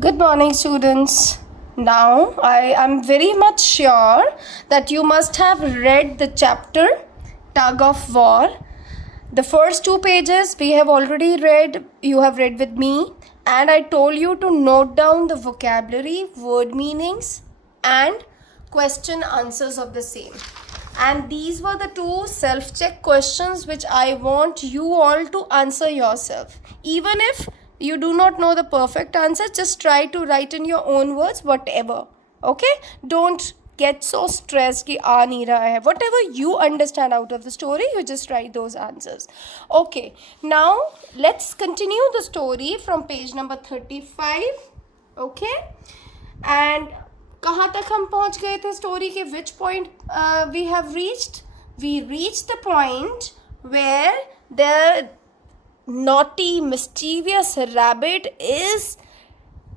Good morning, students. Now, I am very much sure that you must have read the chapter Tug of War. The first two pages we have already read, you have read with me, and I told you to note down the vocabulary, word meanings, and question answers of the same. And these were the two self check questions which I want you all to answer yourself. Even if you do not know the perfect answer, just try to write in your own words whatever. Okay? Don't get so stressed कि आ नहीं रहा है. Whatever you understand out of the story, you just write those answers. Okay, now let's continue the story from page number 35. Okay, and कहाँ तक हम पहुँच गए थे स्टोरी के? Which point we have reached? We reached the point where the naughty, mischievous rabbit is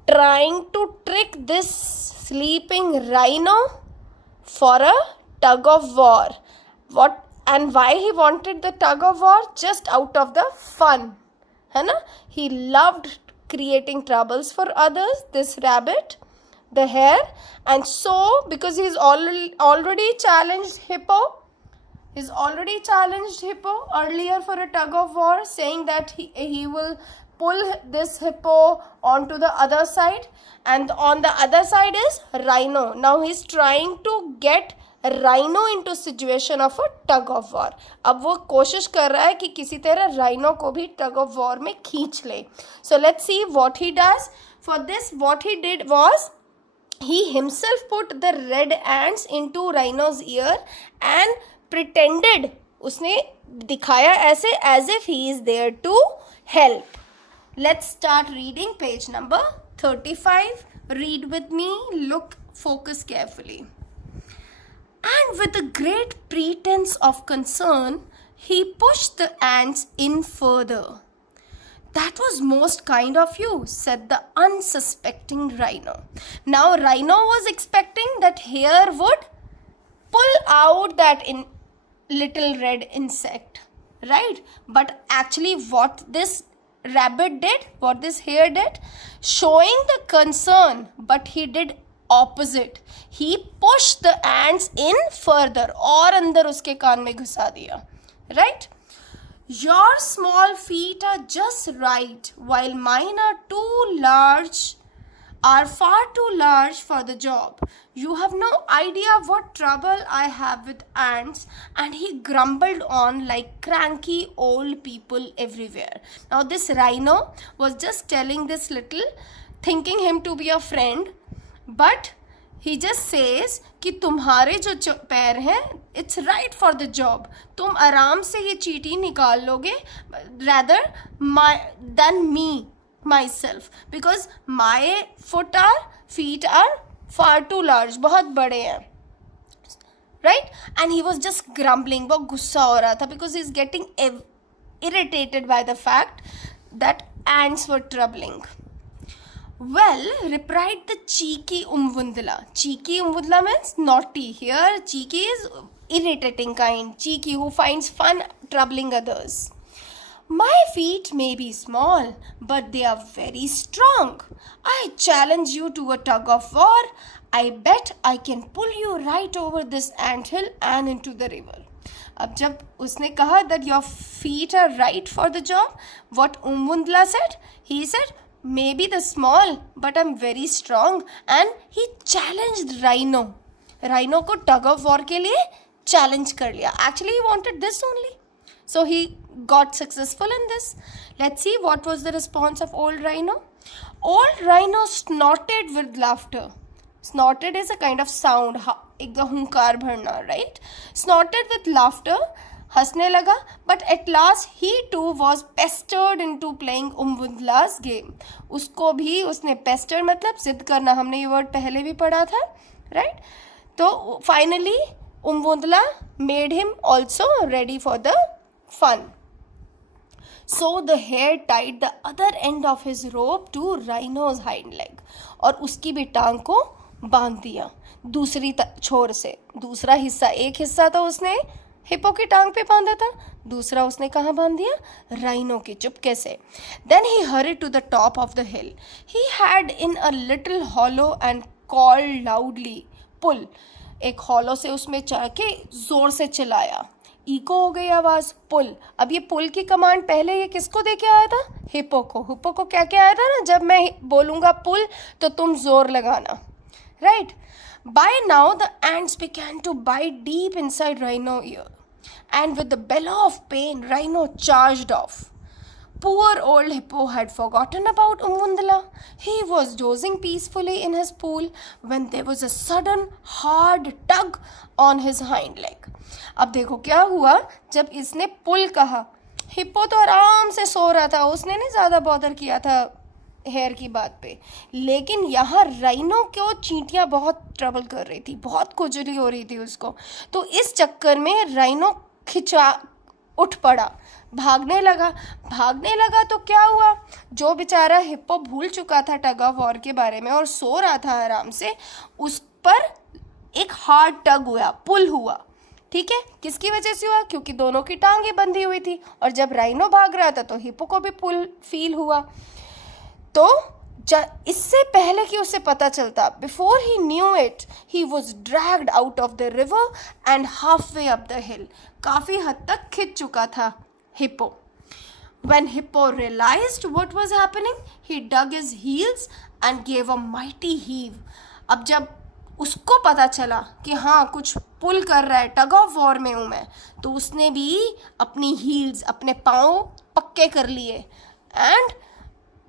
trying to trick this sleeping rhino for a tug of war. What and why he wanted the tug of war? Just out of the fun, है ना? He loved creating troubles for others, this rabbit, the hare, and so because he's already challenged Hippo. He's already challenged Hippo earlier for a tug of war, saying that he will pull this hippo onto the other side, and on the other side is rhino. Now he's trying to get rhino into situation of a tug of war. अब वो कोशिश कर रहा है कि किसी तरह rhino को भी tug of war में खींच ले. So let's see what he does. For this, what he did was he himself put the red ants into rhino's ear and pretended, उसने दिखाया ऐसे as if he is there to help. Let's start reading page number 35. Read with me, look, focus carefully. And with a great pretense of concern, he pushed the ants in further. That was most kind of you, said the unsuspecting rhino. Now rhino was expecting that hare would pull out that little red insect, right? But actually what this rabbit did, what this hare did, showing the concern, but he did opposite. He pushed the ants in further, और अंदर उसके कान में घुसा दिया, right? Your small feet are just right, while mine are far too large for the job. You have no idea what trouble I have with ants. And he grumbled on like cranky old people everywhere. Now this rhino was just telling this little, thinking him to be a friend, but he just says कि तुम्हारे जो पैर हैं, it's right for the job. तुम आराम से ये चींटी निकाल लोगे, rather than me myself, because my feet are far too large, बहुत बड़े हैं, right? And he was just grumbling, बहुत गुस्सा हो रहा था, because he's getting irritated by the fact that ants were troubling. Well, replied the cheeky Umvundla. Cheeky Umvundla means naughty. Here, cheeky is irritating kind. Cheeky, who finds fun troubling others. My feet may be small, but they are very strong. I challenge you to a tug of war. I bet I can pull you right over this anthill and into the river. अब जब उसने कहा that your feet are right for the job, what Umvundla said? He said, maybe the small, but I'm very strong. And he challenged rhino. Rhino को tug of war के लिए challenge कर लिया. Actually, he wanted this only. So he got successful in this. Let's see what was the response of old rhino. Old rhino snorted with laughter. Snorted is a kind of sound, एकदम हुंकार भरना, right? Snorted with laughter, हंसने लगा, but at last he too was pestered into playing Umvundla's game. उसको भी उसने pester मतलब जिद करना, हमने ये word पहले भी पढ़ा था, right? तो finally Umvundla made him also ready for the fun. So the hare tied the other end of his rope to rhino's hind leg, और उसकी भी टांग को बांध दिया दूसरी छोर से. दूसरा हिस्सा, एक हिस्सा तो उसने हिप्पो की टांग पे बांधा था, दूसरा उसने कहाँ बांध दिया, राइनो के चुपके से. Then he hurried to the top of the hill. He hid in a little hollow and called loudly pull. एक हॉलो से उसमें चढ़ के जोर से चिल्लाया. इको हो गई आवाज, पुल. अब ये पुल की कमांड पहले ये किसको दे के आया था, हिप्पो को. हिप्पो को क्या क्या आया था ना, जब मैं बोलूँगा पुल तो तुम जोर लगाना, right. By now the ants began to bite deep inside Rhino ear, and with the bellow of pain, Rhino charged off. Poor old Hippo had forgotten about Umvundala. He was dozing peacefully in his pool when there was a sudden hard tug on his hind leg. अब देखो क्या हुआ, जब इसने पुल कहा, hippo तो आराम से सो रहा था, उसने नहीं ज़्यादा बॉदर किया था हेयर की बात पे, लेकिन यहाँ राइनो को चींटियाँ बहुत ट्रबल कर रही थी, बहुत खुजली हो रही थी उसको. तो इस चक्कर में राइनो खिंचा उठ पड़ा, भागने लगा. तो क्या हुआ, जो बेचारा हिप्पो भूल चुका था टग ऑफ वॉर के बारे में और सो रहा था आराम से, उस पर एक हार्ड टग हुआ, पुल हुआ. ठीक है, किसकी वजह से हुआ, क्योंकि दोनों की टांगें बंधी हुई थी, और जब राइनो भाग रहा था तो हिप्पो को भी पुल फील हुआ. तो इससे पहले कि उसे पता चलता, before he knew it, he was dragged out of the river and half way up the हिल. काफ़ी हद तक खिंच चुका था hippo. When Hippo realized what was happening, he dug his heels and gave a mighty heave. अब जब उसको पता चला कि हाँ कुछ पुल कर रहा है, टग ऑफ वॉर में हूँ मैं, तो उसने भी अपनी हील्स, अपने पाँव पक्के कर लिए एंड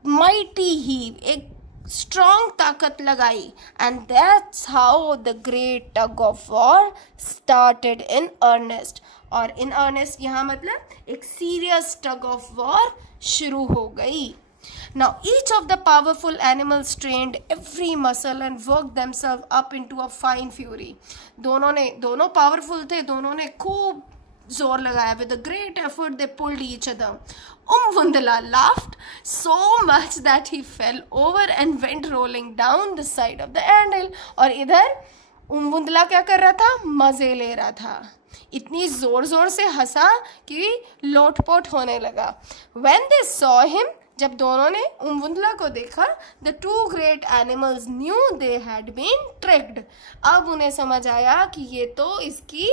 mighty heave, एक strong ताकत लगाई. And that's how the great tug of war started in earnest. और in earnest यहाँ मतलब एक serious tug of war शुरू हो गई. Now each of the powerful animals strained every muscle and worked themselves up into a fine fury. दोनों powerful थे, दोनों ने खूब जोर लगाया. With a great effort they pulled each other. Umvundala laughed so much that he fell over and went rolling down the side of the anthill. और इधर उमवुंदला क्या कर रहा था, मज़े ले रहा था. इतनी ज़ोर से हंसा कि लोटपोट होने लगा. When they saw him, जब दोनों ने उमवुंदला को देखा, the two great animals knew they had been tricked. अब उन्हें समझ आया कि ये तो इसकी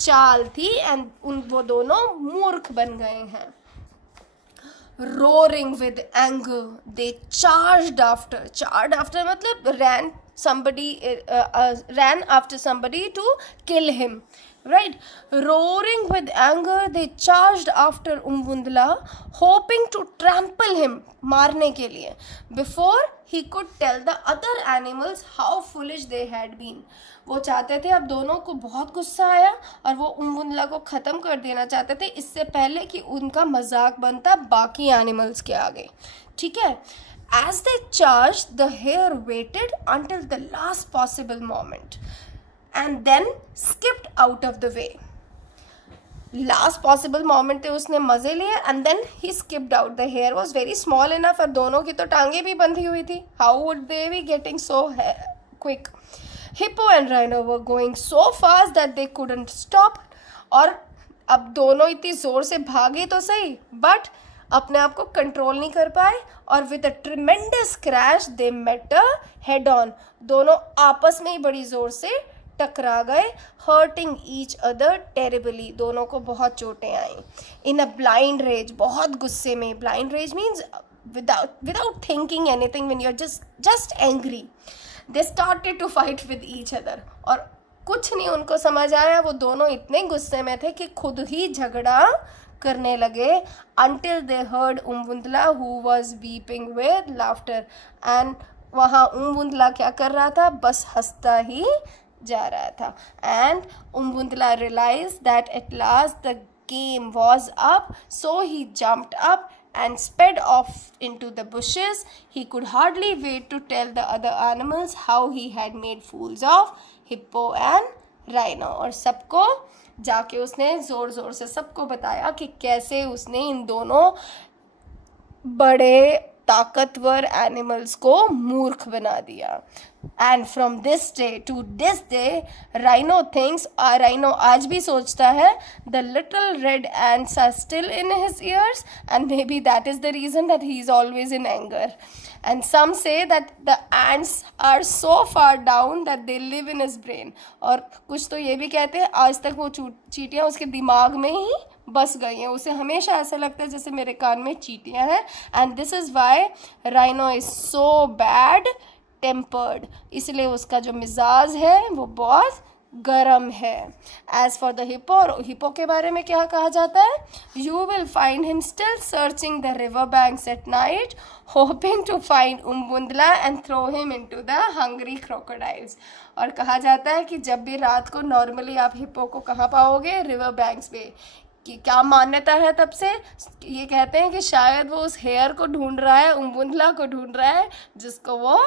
चाल थी एंड वो दोनों मूर्ख बन गए हैं. Roaring with anger, they charged after मतलब ran after somebody to kill him, right? Roaring with anger, they charged after Umvundala, hoping to trample him, मारने के लिए, before he could tell the other animals how foolish they had been. वो चाहते थे, अब दोनों को बहुत गुस्सा आया और वो उमवुंदला को ख़त्म कर देना चाहते थे इससे पहले कि उनका मजाक बनता बाकी एनिमल्स के आगे. ठीक है. As they charged, the hare waited until the last possible moment and then skipped out of the way. Last possible moment थे, उसने मज़े लिए and then he skipped out. The hare was very small enough और दोनों की तो टांगें भी बंधी हुई थी. How would they be getting so quick? Hippo and Rhino were going so fast that they couldn't stop. और अब दोनों इतनी ज़ोर से भागे तो सही, बट अपने आप को कंट्रोल नहीं कर पाए और with a tremendous crash they met a head on. दोनों आपस में ही बड़ी ज़ोर से टकरा गए, हर्टिंग ईच अदर टेरिबली. दोनों को बहुत चोटें आई. इन अ ब्लाइंड रेज, बहुत गुस्से में. Blind rage means without thinking anything, when you're just angry. They started to fight with each other. और कुछ नहीं उनको समझ आया, वो दोनों इतने गुस्से में थे कि खुद ही झगड़ा करने लगे. Until they heard Umvundala, who was weeping with laughter. And वहाँ उमवुंदला क्या कर रहा था, बस हंसता ही जा रहा था. And Umvundala realized that at last the game was up, so he jumped up and sped off into the bushes. He could hardly wait to tell the other animals how he had made fools of Hippo and Rhino. और सबको जाके उसने ज़ोर से सबको बताया कि कैसे उसने इन दोनों बड़े ताकतवर एनिमल्स को मूर्ख बना दिया. And from this day to this day rhino thinks, rhino आज भी सोचता है the little red ants are still in his ears and maybe that is the reason that he is always in anger. And some say that the ants are so far down that they live in his brain. और कुछ तो ये भी कहते हैं आज तक वो चींटियाँ उसके दिमाग में ही बस गई हैं. उसे हमेशा ऐसा लगता है जैसे मेरे कान में चींटियाँ हैं. And this is why rhino is so bad tempered. इसलिए उसका जो मिजाज है वो बहुत गरम है. एज फॉर द हिप्पो, और हिप्पो के बारे में क्या कहा जाता है? You will find him still searching the river banks at night hoping to find Umbundla and throw him into the hungry crocodiles. और कहा जाता है कि जब भी रात को नॉर्मली आप हिप्पो को कहाँ पाओगे? रिवर बैंक्स पे. कि क्या मान्यता है तब से? ये कहते हैं कि शायद वो उस हेयर को ढूंढ रहा है, उम्बुंदला को ढूंढ रहा है जिसको वो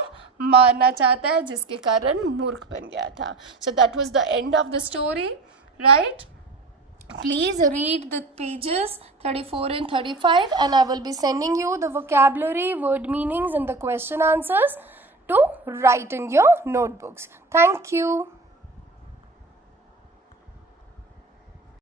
मारना चाहता है, जिसके कारण मूर्ख बन गया था. So that was the end of the story, right? Please read the pages 34 and 35 and I will be sending you the vocabulary, word meanings and the question answers to write in your notebooks. Thank you.